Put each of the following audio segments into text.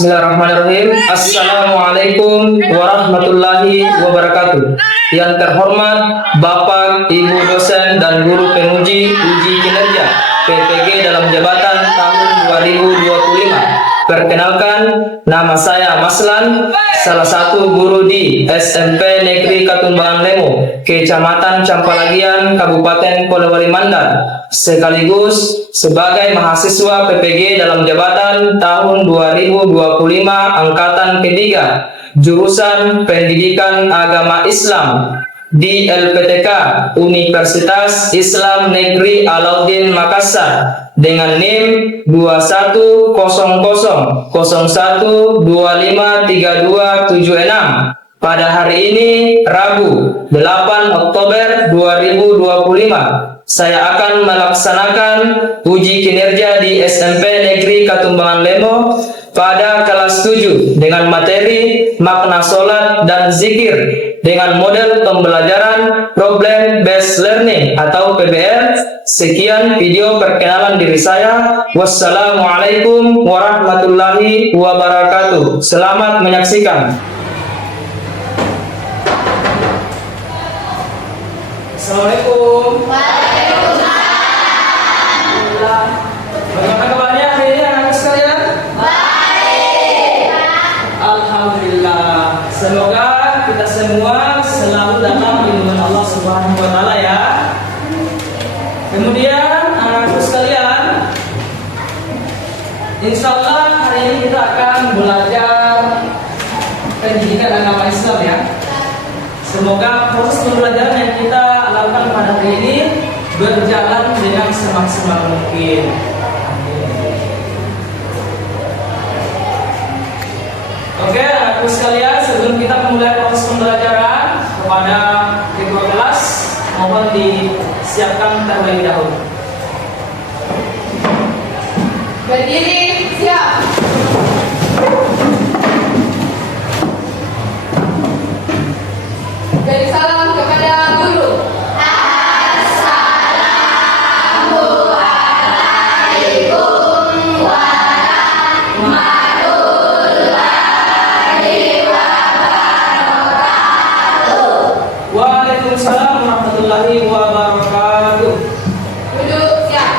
Bismillahirrahmanirrahim. Assalamualaikum warahmatullahi wabarakatuh. Yang terhormat Bapak, Ibu dosen dan guru penguji uji kinerja PPG dalam jabatan tahun 2025. Perkenalkan, nama saya Maslan, salah satu guru di SMP Negeri Katumbangan Lemo, Kecamatan Campalagian, Kabupaten Polewali Mandar, sekaligus sebagai mahasiswa PPG dalam jabatan tahun 2025 angkatan ketiga, jurusan Pendidikan Agama Islam di LPTK Universitas Islam Negeri Alauddin Makassar dengan NIM 210001253276. Pada hari ini Rabu 8 Oktober 2025 saya akan melaksanakan uji kinerja di SMP Negeri Katumbangan Lemo pada kelas 7 dengan materi makna sholat dan zikir dengan model pembelajaran Problem Based Learning atau PBL. Sekian video perkenalan diri saya. Wassalamualaikum warahmatullahi wabarakatuh. Selamat menyaksikan. Assalamualaikum. Waalaikumsalam. Bagaimana kabarnya hari ini anak-anak sekalian? Baik. Alhamdulillah. Semoga kita semua selalu dalam lindungan Allah Subhanahu wa taala ya. Kemudian anak-anakku sekalian, insyaallah hari ini kita akan belajar pendidikan agama Islam ya. Semoga proses pembelajaran yang kita lakukan pada hari ini berjalan dengan semaksimal mungkin. Oke, anak-anakku sekalian, sebelum kita memulai proses pembelajaran, kepada ketua kelas mohon disiapkan terlebih dahulu. Berdiri, siap. Beri salam kepada guru. Assalamualaikum warahmatullahi wabarakatuh. Waalaikumsalam warahmatullahi wabarakatuh. Duduk, siap.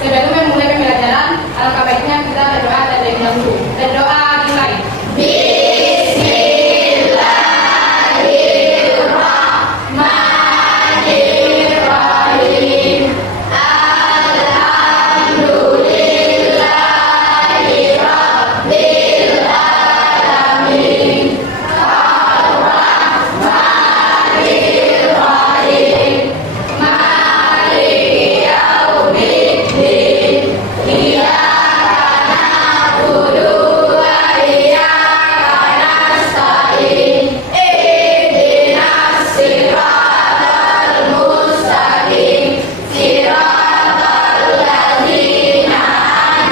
Sebelum memulai pembelajaran, alangkah baiknya kita berdoa terlebih dahulu. Berdoa dimulai. Bismillahirrahmanirrahim. Alhamdulillahirabbil alamin. Ar-Rahmanirrahim. Maliki yaumiddin. Iyyaka na'budu wa iyyaka nasta'in. Ihdinas siratal mustaqim. Siratal ladzina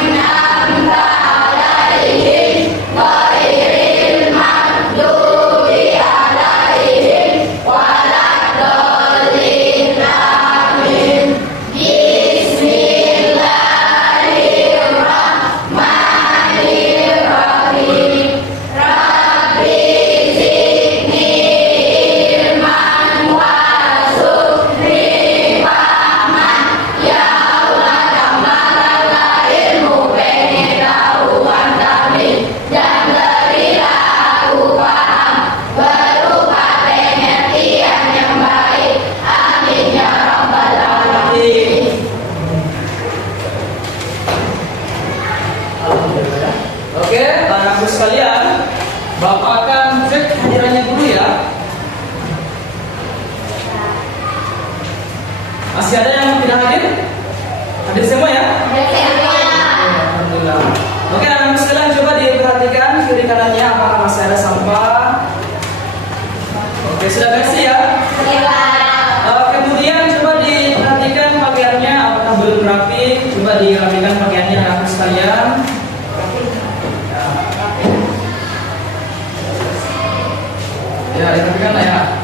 an'amta 'alaihim ghairil maghdubi 'alaihim waladdallin. Amin. Bismillahirrahmanirrahim. Rabbi zidni ilman warzuqni fahman. Ya Allah, tambahkanlah ilmu, pengetahuan kami, dan berilah aku paham berupa pengertian yang baik. Amin ya rabbal alamin. Alhamdulillah. Oke, anak-anakku sekalian, Bapak akan cek hadirannya dulu ya. Masih ada yang tidak hadir? Hadir semua ya? Alhamdulillah. Oke, anak-anak sekalian, coba diperhatikan kiri kanannya apakah masih ada sampah. Oke, sudah bersih ya? Kemudian coba diperhatikan pakaiannya apakah belum rapi. Coba dirapikan pakaiannya anak-anak sekalian. Ya, dirapikan lah ya.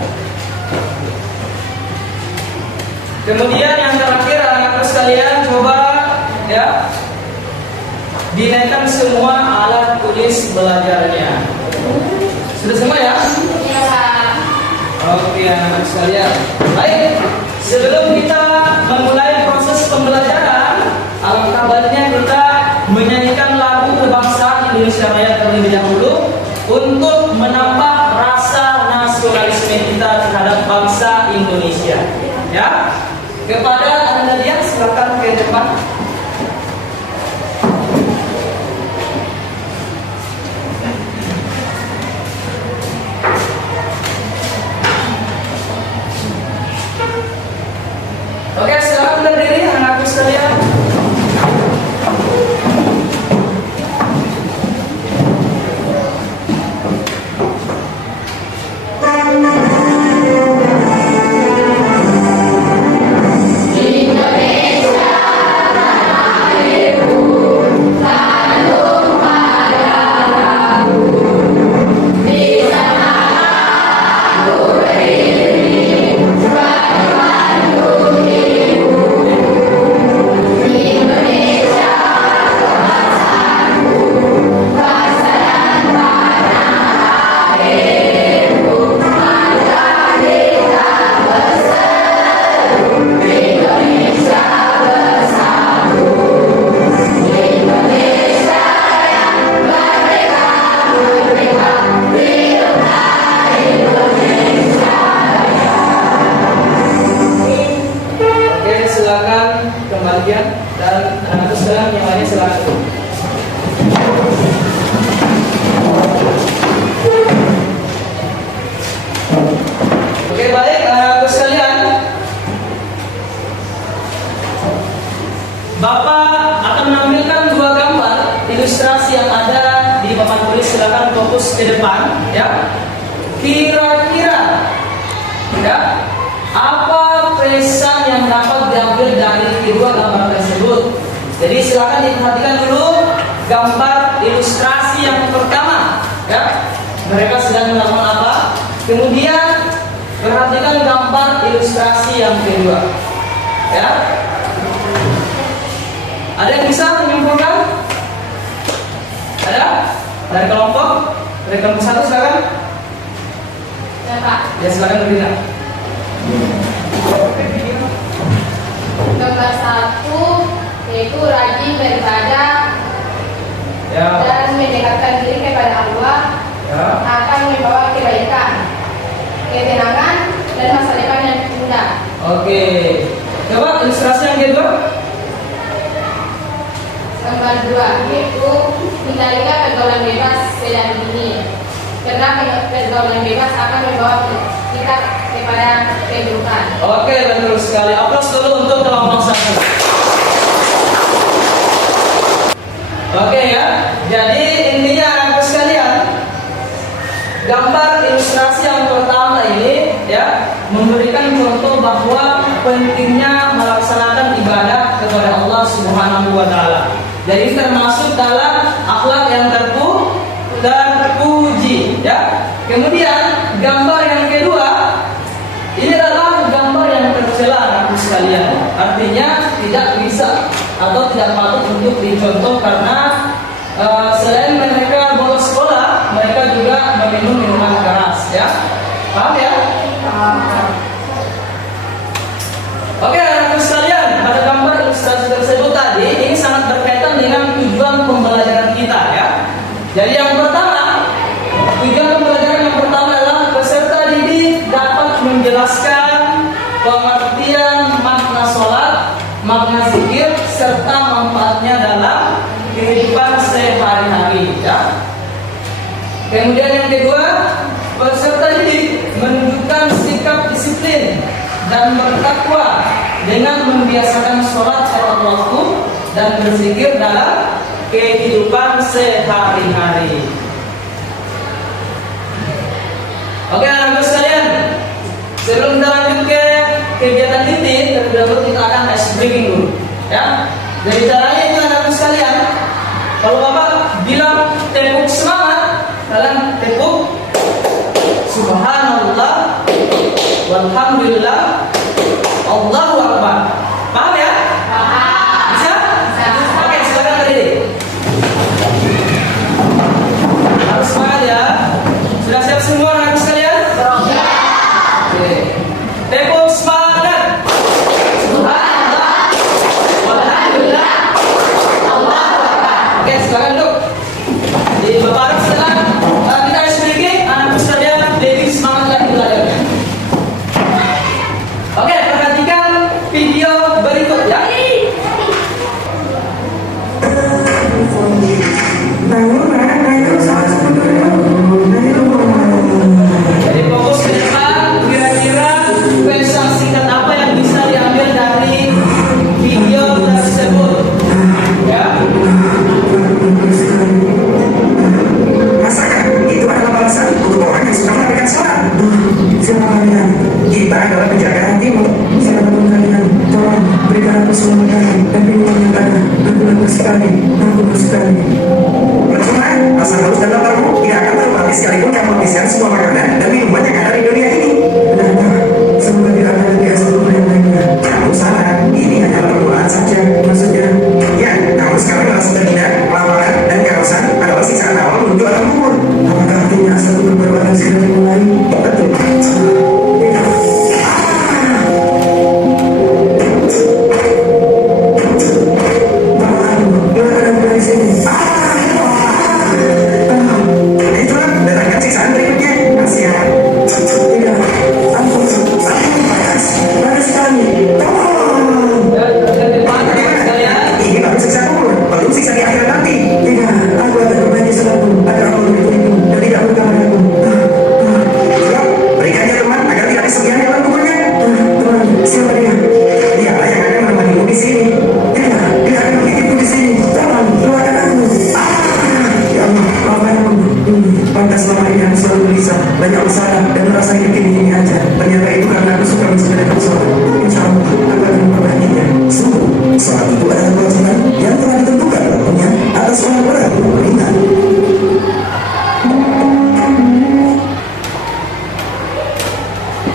Kemudian yang terakhir anak-anak sekalian, dinaikkan semua alat tulis belajarnya. Sudah semua ya? Iya, Pak. Oke anak-anak sekalian. Baik, sebelum kita memulai proses pembelajaran, alangkah baiknya kita menyanyikan lagu kebangsaan Indonesia Raya terlebih dahulu untuk menambah rasa nasionalisme kita terhadap bangsa Indonesia. Ya, kepada Anda Nadia, silakan ke depan. Oke, silakan berdiri anak-anakku sekalian. Dan anak-anak sekalian yang lainnya silakan. Oke, baik anak-anak sekalian. Bapak akan menampilkan dua gambar ilustrasi yang ada di papan tulis. Silakan fokus ke depan, ya. Kira-kira, ya, apa pesan yang dapat diambil dari kedua gambar tersebut? Jadi silakan diperhatikan dulu gambar ilustrasi yang pertama, ya. Mereka sedang melakukan apa? Kemudian perhatikan gambar ilustrasi yang kedua, ya. Ada yang bisa menyimpulkan? Ada? Dari kelompok? Dari kelompok satu silakan. Ya, Pak. Ya silakan berdiri. Gambar 1 yaitu rajin beribadah, Ya. dan mendekatkan diri kepada Allah, Ya. akan membawa kebaikan, ketenangan, dan masa depan yang indah. Oke. Coba ilustrasi yang kedua. Gambar 2 yaitu hindarilah pergaulan bebas sejak dini, karena pergaulan bebas akan membawa kita kepada keburukan. Oke, betul sekali. Aplaus dulu untuk kelompok satu. Oke ya. Jadi intinya anak sekalian, gambar ilustrasi yang pertama ini, ya, memberikan contoh bahwa pentingnya melaksanakan ibadah kepada Allah Subhanahu wa taala. Jadi termasuk dalam akhlak yang terpuji, ya. Kemudian gambar yang kedua ini adalah gambar yang tercela anak sekalian. Artinya tidak bisa atau tidak patut untuk dicontoh karena selain mereka bolos sekolah, mereka juga meminum minuman keras, ya. Paham ya? Oke, anak sekalian, pada gambar ilustrasi tersebut tadi ini sangat berkaitan dengan tujuan pembelajaran kita, ya. Jadi yang pertama, tujuan pembelajaran yang pertama adalah peserta didik dapat menjelaskan pengertian makna sholat, makna zikir, serta manfaatnya dalam kehidupan sehari-hari, ya. Kemudian yang kedua, peserta didik menunjukkan sikap disiplin dan bertakwa dengan membiasakan sholat tepat waktu dan berzikir dalam kehidupan sehari-hari. Oke anak-anak sekalian, sebelum kita lanjut ke kegiatan inti, terlebih dahulu kita akan ice breaking dulu, ya. Jadi caranya itu anak-anak sekalian, kalau bapak bilang tepuk semangat, kalian tepuk subhanallah walhamdulillah Allahu akbar. Paham ya? Paham. Bisa? Bisa. Oke, silakan berdiri. sekalipun kamu habiskan semua makanan dan minuman yang ada di dunia ini. Benarkah? Semoga tidak ada lagi asal yang lainnya. Kamu salah, ini hanya permulaan saja. Maksudnya, ya, kamu sekarang merasa terhina, kelaparan, dan kehausan adalah siksaan awal menuju alam kubur. Apakah artinya asal berbuat dan segera dimulai? Betul. Banyak usaha dan merasa hidup ini aja. Ternyata itu karena aku suka mensebarkan sholat. Insya Allah aku akan memperbaikinya. Sungguh, sholat itu adalah kewajiban yang telah ditentukan waktunya atas orang-orang yang beriman.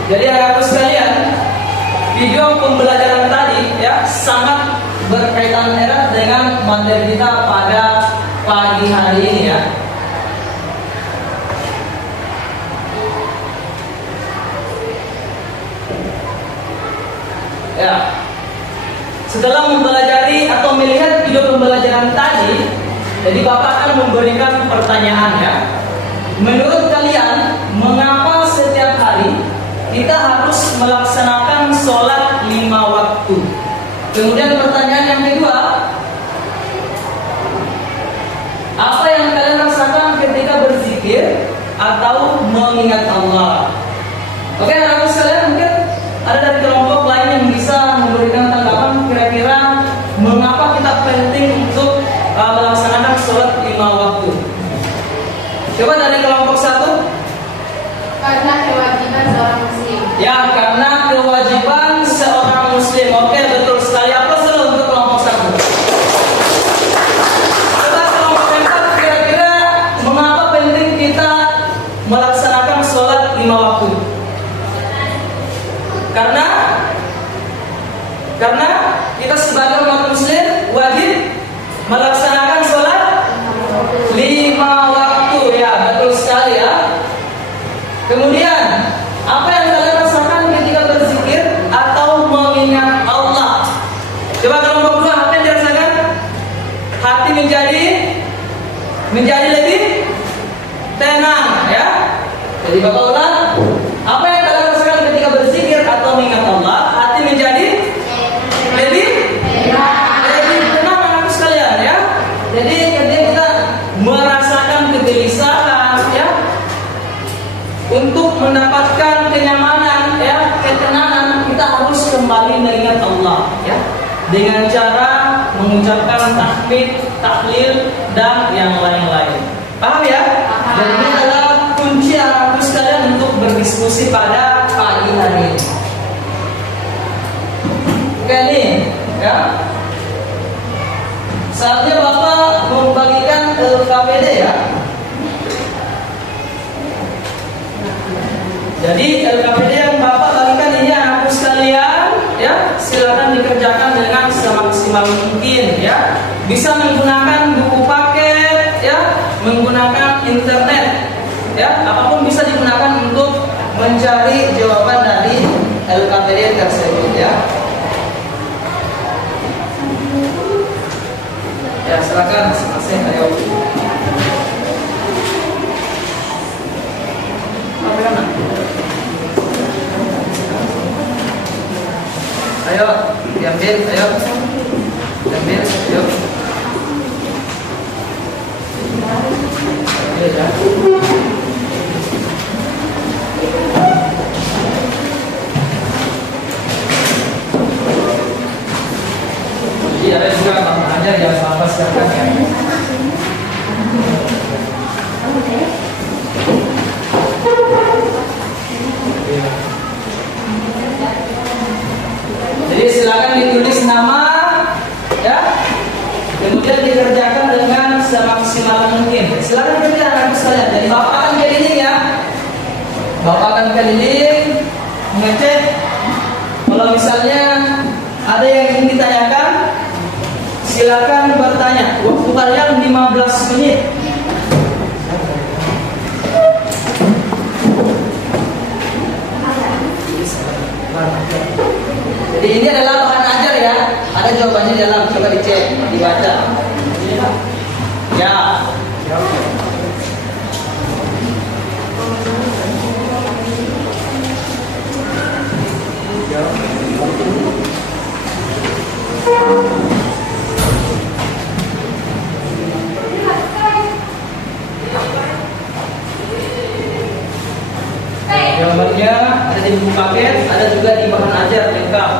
Jadi anak-anak sekalian, video pembelajaran tadi ya sangat berkaitan erat dengan materi kita pada pagi hari ini ya. Ya, setelah mempelajari atau melihat video pembelajaran tadi, jadi Bapak akan memberikan pertanyaan ya. Menurut kalian, mengapa setiap hari kita harus melaksanakan sholat 5 waktu? Kemudian pertanyaan yang kedua, apa yang kalian rasakan ketika berzikir atau mengingat Allah? Oke, anak-anak sekalian, mungkin ada dari kelompok lain yang bisa memberikan tanggapan kira-kira mengapa kita penting untuk melaksanakan sholat 5 waktu. Coba dari kelompok 1. Karena kewajiban seorang muslim. Ya, karena kewajiban seorang muslim. Oke, betul sekali. Apa selalu untuk kelompok 1? Coba kelompok 4, kira-kira mengapa penting kita melaksanakan sholat 5 waktu? Karena kita sebagai umat muslim wajib melaksanakan sholat 5 waktu ya, betul sekali ya. Kemudian apa yang kalian rasakan ketika berzikir atau mengingat Allah? Coba kelompok 2, apa yang dirasakan? Hati menjadi lebih tenang ya. Jadi Bapak ulang, apa yang kalian rasakan ketika berzikir atau mengingat Allah? Hati menjadi lebih tenang anak sekalian ya. Jadi ketika kita merasakan kegelisahan ya, untuk mendapatkan kenyamanan ya, ketenangan, kita harus kembali mengingat Allah ya, dengan cara mengucapkan tahmid, tahlil dan yang lain-lain. Paham ya? Dan ini adalah kunci anak sekalian untuk berdiskusi pada pagi hari ini. Oke nih ya, saatnya Bapak membagikan LKPD ya. Jadi LKPD yang Bapak bagikan ini anak sekalian ya, silakan dikerjakan dengan semaksimal mungkin ya. Bisa menggunakan buku paket ya, menggunakan internet ya, apapun bisa digunakan untuk mencari jawaban dari LKPD tersebut ya. Ya, silakan masing-masing, ayo. Ayo, diambil, ayo. Diambil, ayo. Ambil ya. Jadi ada juga Bang aja yang Bapak siapkan ya. Jadi silakan ditulis nama ya, kemudian dikerjakan dengan semaksimal mungkin. Silakan kerja anak sekalian. Jadi Bapak akan jadi ini ya. Bapak akan keliling mengecek. Kalau misalnya ada yang ingin ditanyakan, silakan bertanya. Waktu kalian 15 menit. Jadi ini adalah bahan ajar ya. Ada jawabannya di dalam, coba dicek, dibaca. Ya. Jawabannya ada di buku paket, ada juga di bahan ajar lengkap.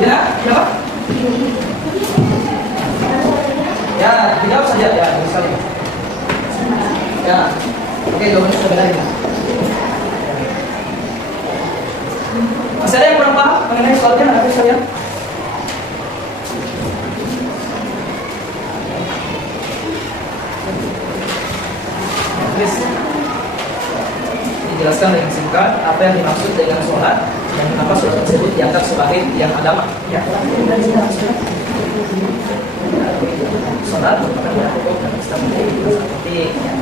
Ya, siapa? Ya, dijawab saja ya, sekali. Ya, oke, jawabannya sudah benar ya. Masih ada yang kurang paham mengenai soalnya? Ada saya? Please. Dijelaskan dengan singkat apa yang dimaksud dengan sholat dan kenapa sholat tersebut dianggap sebagai yang agama. Ya. Sholat merupakan pokok dan Islam seperti ya.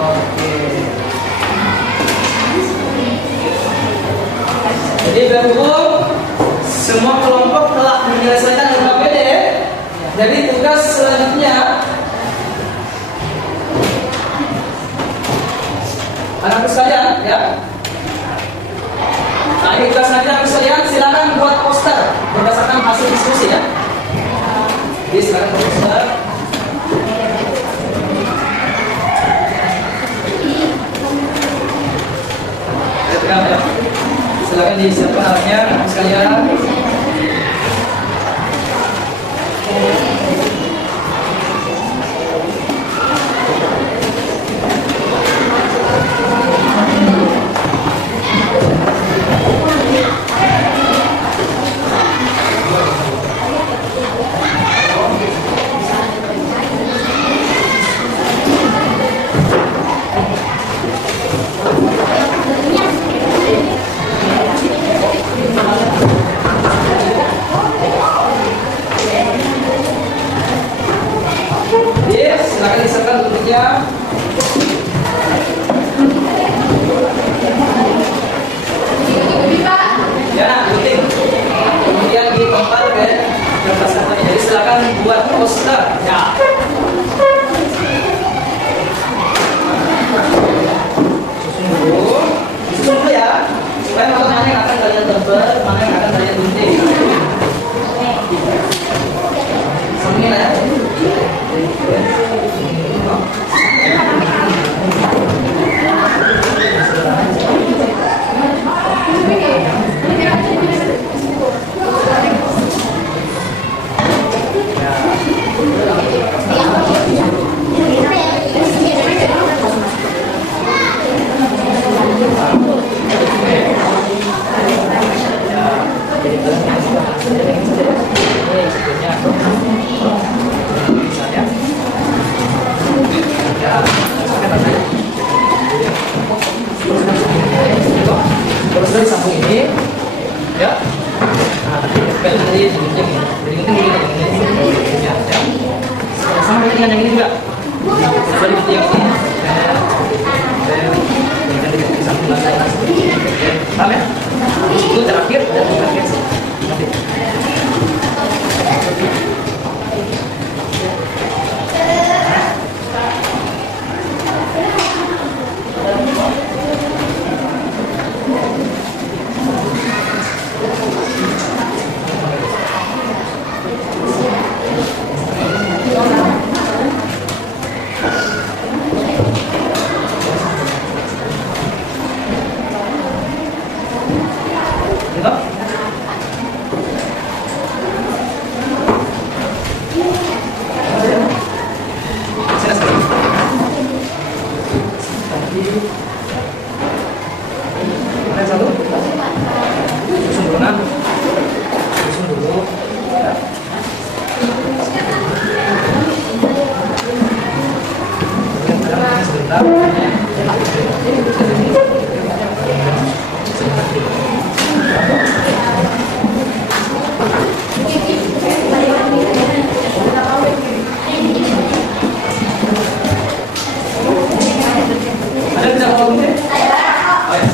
Oke. Jadi berhubung semua kelompok telah menyelesaikan LKPD, jadi tugas selanjutnya anak sekalian ya. Nah, ini tugas selanjutnya anak sekalian, silakan buat poster berdasarkan hasil diskusi ya. Jadi silakan buat poster. Ya. Silakan disiapkan alatnya anak sekalian. Silakan disiapkan tutupnya. Ya, penting. Kemudian di tempat ya, jadi silakan buat poster. Ya. Susun dulu ya, supaya mana yang akan kalian tebal, mana yang akan kalian gunting. Semuanya ya. Jadi Sini sekali. Yang satu. Susun dulu nah. Susun dulu. Ya. Sebentar. Ada yang bisa ngomong sih? Oh, ya.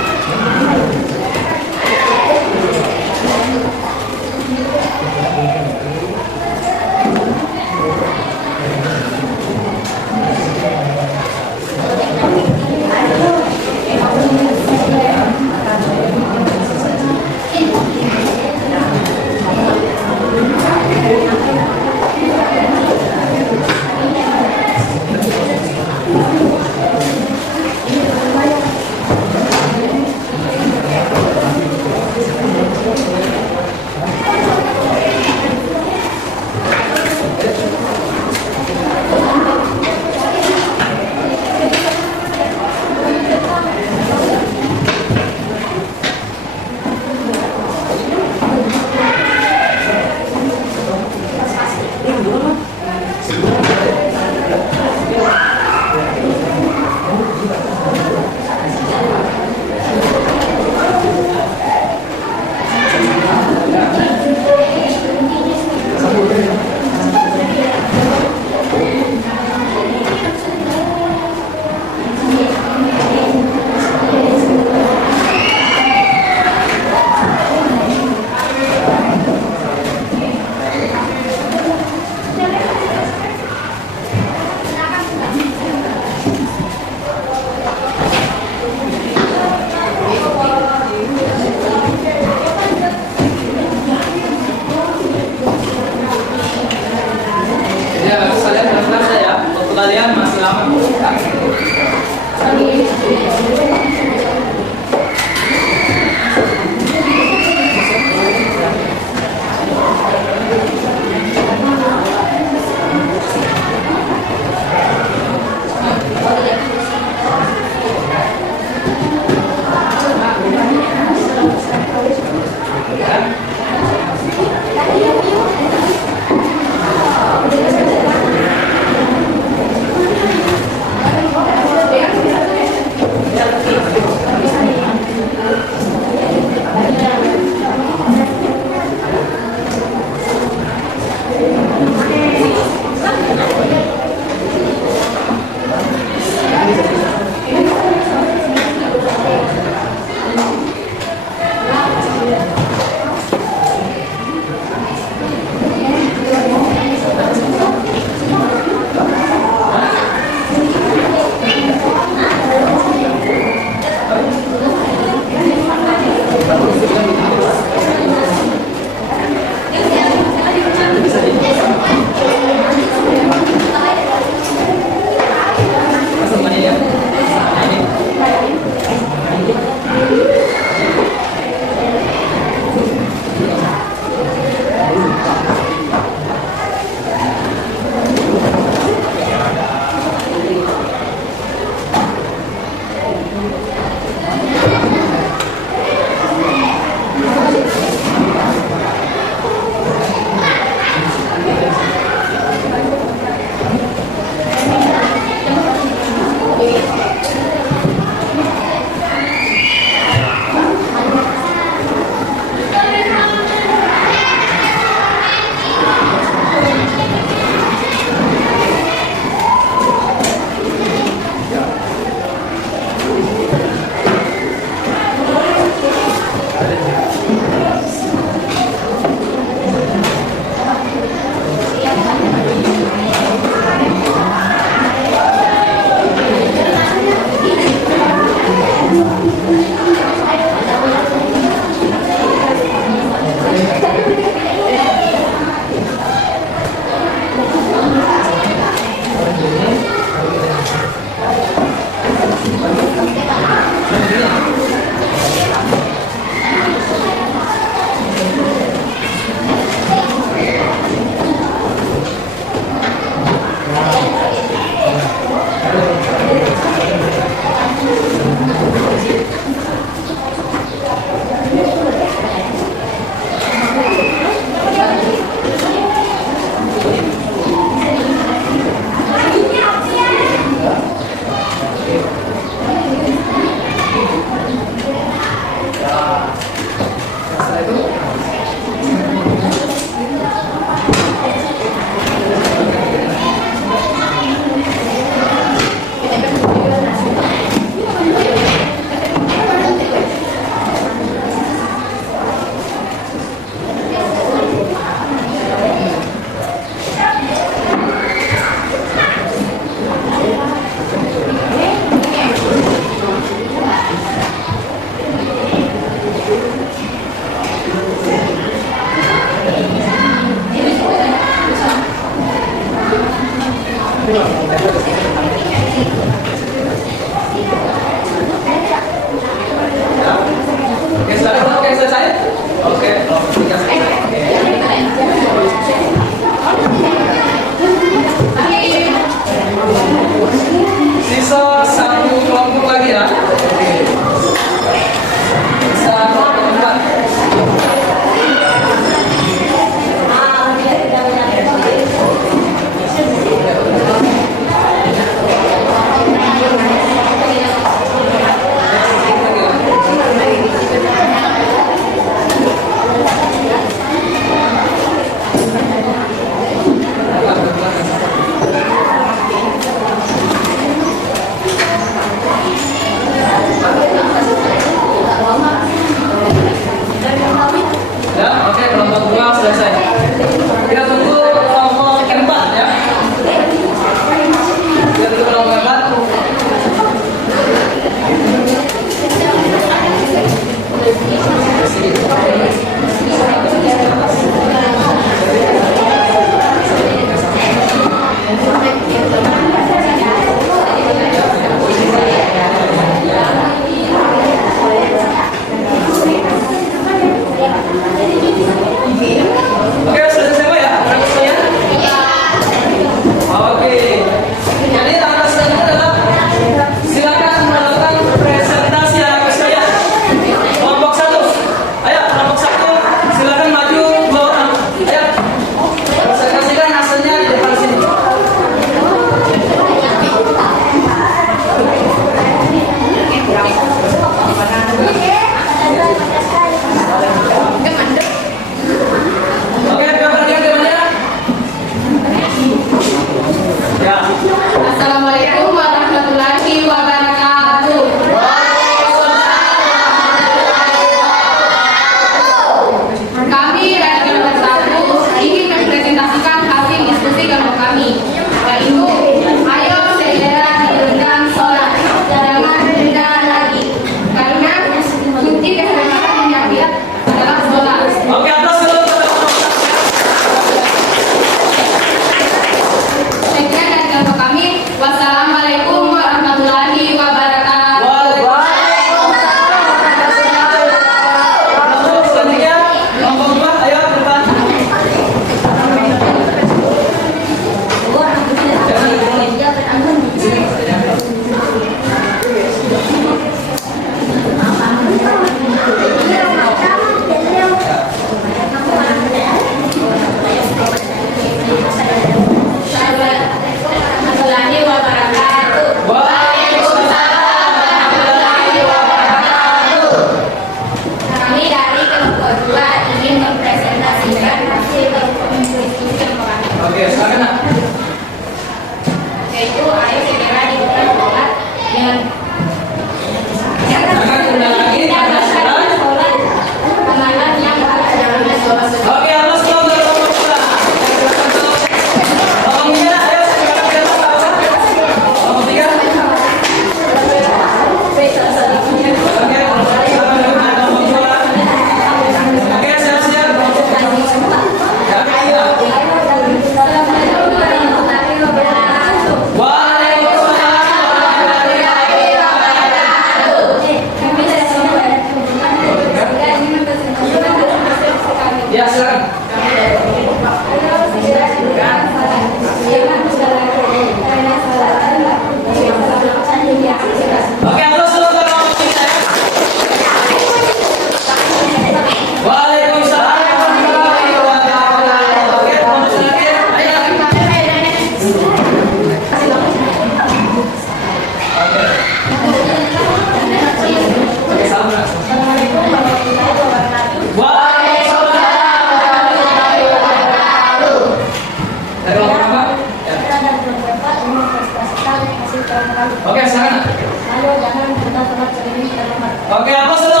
Oke, apa dulu?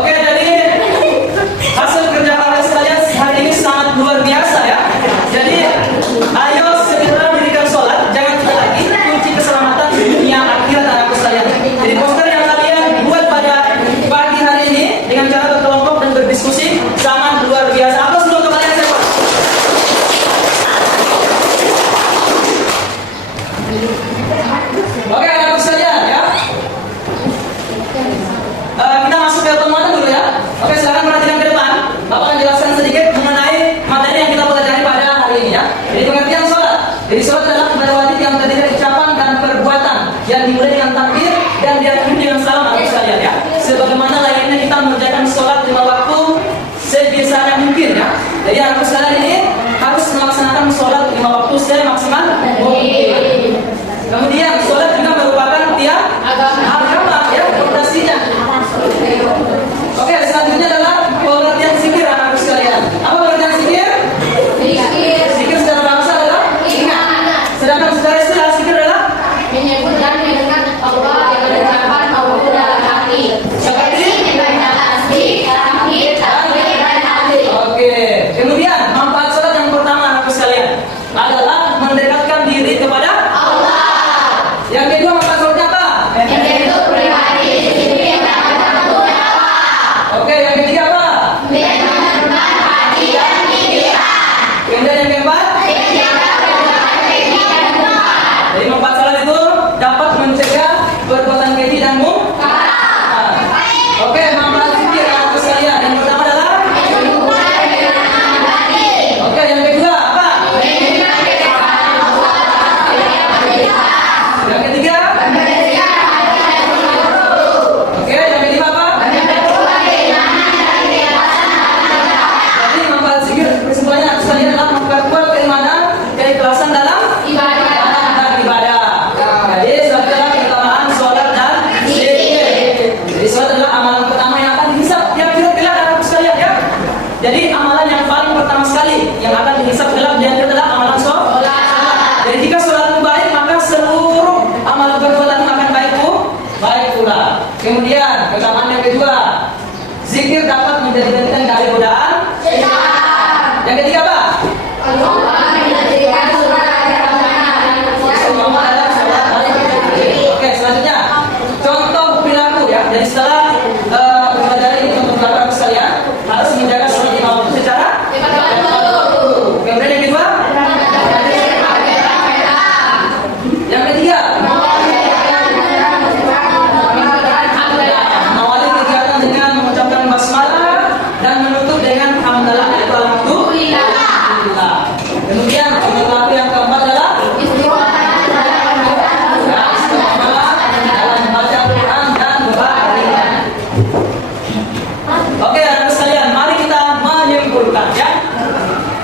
Oke, jadi hasil kerja kalian sekalian hari ini sangat luar biasa ya. Jadi ayo segera dirikan sholat, jangan tunda lagi. Kunci keselamatan dunia akhirat anakku sekalian. Jadi poster yang kalian buat pada pagi hari ini dengan cara berkelompok dan berdiskusi sangat luar biasa. Apa dulu untuk kalian semua? Oke, anakku sekalian ya. Kita masuk ke pertemuan dulu ya. Oke, sekarang perhatikan ke depan. Bapak akan jelaskan sedikit mengenai materi yang kita pelajari pada hari ini ya. Jadi pengertian sholat. Jadi sholat adalah ibadah wajib yang terdiri dari ucapan dan perbuatan yang dimulai dengan takbir dan diakhiri dengan salam anakku sekalian ya. Sebagaimana layaknya kita mengerjakan sholat 5 waktu sebisanya mungkin ya. Jadi anakku sekalian ini harus melaksanakan sholat 5 waktu semaksimal mungkin. Kemudian sholat juga merupakan tiap agama ya, fondasinya. Oke, selanjutnya adalah pengertian zikir anakku sekalian. Apa pengertian zikir? Zikir secara bahasa adalah ingat. Sedangkan secara istilah zikir adalah menyebut dan mendengar Allah dengan ucapan maupun dalam hati. Seperti membaca tasbih, tahmid, takbir dan tahmid. Oke. Kemudian manfaat sholat yang pertama anakku sekalian adalah mendekatkan diri kepada Allah. Yang kedua manfaat sholatnya apa? Menyebut pribadi sendiri yang dapat Allah. Oke, yang ketiga apa? Menenangkan hati dan pikiran. Kemudian yang keempat? Menjaga perbuatan keji dan munkar. Jadi manfaat sholat itu dapat mencegah perbuatan keji dan munkar. Oke, manfaat zikir anakku sekalian. Yang pertama adalah Menyembuhkan ketenangan hati. oke, yang kedua apa? Menunjukkan kebesaran Allah dalam setiap kehidupan. Yang ketiga? Memberikan hati dan seluruh. Oke, yang kelima apa? Menemukan keimanan dan keikhlasan dalam beribadah. Jadi manfaat zikir kesimpulannya anakku sekalian adalah memperkuat keimanan, keikhlasan dalam Ibadah. dan ibadah. Jadi setelah keutamaan sholat dan zikir. Jadi sholat adalah amalan pertama yang akan dihisap tiap kelak anakku sekalian ya. Jadi amalan yang paling pertama sekali yang akan dihisap kelak dan adalah amalan sholat. Jadi jika sholatmu baik maka seluruh amalan perbuatanmu akan baik pula. Kemudian keutamaan yang kedua, zikir dapat menjadikan dari godaan. Yang ketiga apa? Allah menjadikan surat keterangan dan Semua adalah sholat paling penting. Oke, selanjutnya contoh perilaku ya. Jadi setelah mempelajari ini contoh perilaku sekalian harus menjaga sholat 5 waktu secara tepat waktu. kemudian yang kedua, yang ketiga mengawali kegiatan dengan mengucapkan basmalah dan menutup dengan hamdalah yaitu alhamdulillah. Kemudian perilaku yang keempat adalah istiqomah dalam membaca Al-Quran dan berbakti. Oke, anak sekalian, mari kita menyimpulkan ya.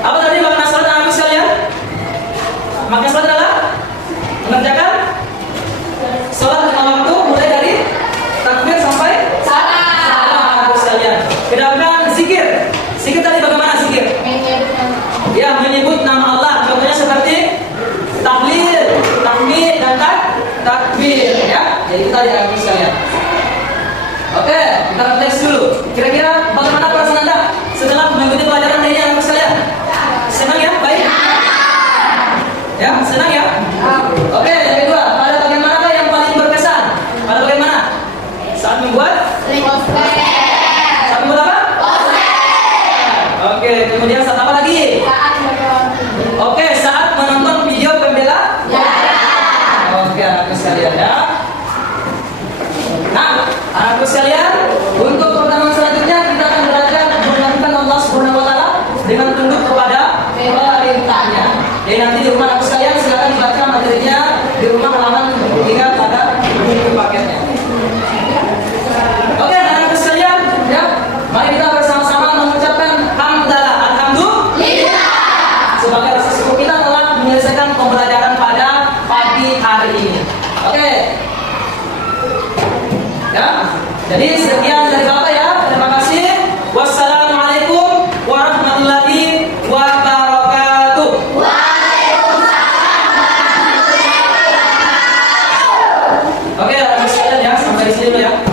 Apa tadi makna salat anak sekalian? Makna salat adalah mengerjakan salat 5 waktu mulai dari takbir sampai salam anak sekalian. Kedapkan zikir. Zikir tadi bagaimana zikir? Ya, menyebut nama Allah. Contohnya seperti tahlil, tahmid dan takbir ya. Jadi kita lihat anak sekalian. Oke, kita refleks dulu. Kira-kira bagaimana perasaan Anda setelah mengikuti pelajaran hari ini anak sekalian? Senang ya? Baik? Ya, senang ya? Oke, yang kedua, pada bagian mana yang paling berkesan? Pada bagian mana? Saat membuat? Saat membuat apa? Oke, kemudian saat apa lagi? Oke, saat menonton video pembela? Oke, anakku sekalian ya. Nah, anakku sekalian, untuk pertemuan selanjutnya kita akan belajar mengabdikan Allah Subhanahu wa taala dengan tunduk kepada perintahnya. Jadi nanti di rumah anakku sekalian silakan dibaca materinya di rumah halaman 3 pada buku paketnya. Oke, anakku sekalian, ya. Mari kita bersama-sama mengucapkan hamdalah, alhamdulillah sebagai rasa syukur kita telah menyelesaikan pembelajaran pada pagi hari ini. Oke. Ya. Jadi sekian dari Bapak ya. Terima kasih. Wassalamualaikum warahmatullahi wabarakatuh. Waalaikumsalam warahmatullahi wabarakatuh. Oke, sekian ya, sampai di sini dulu ya.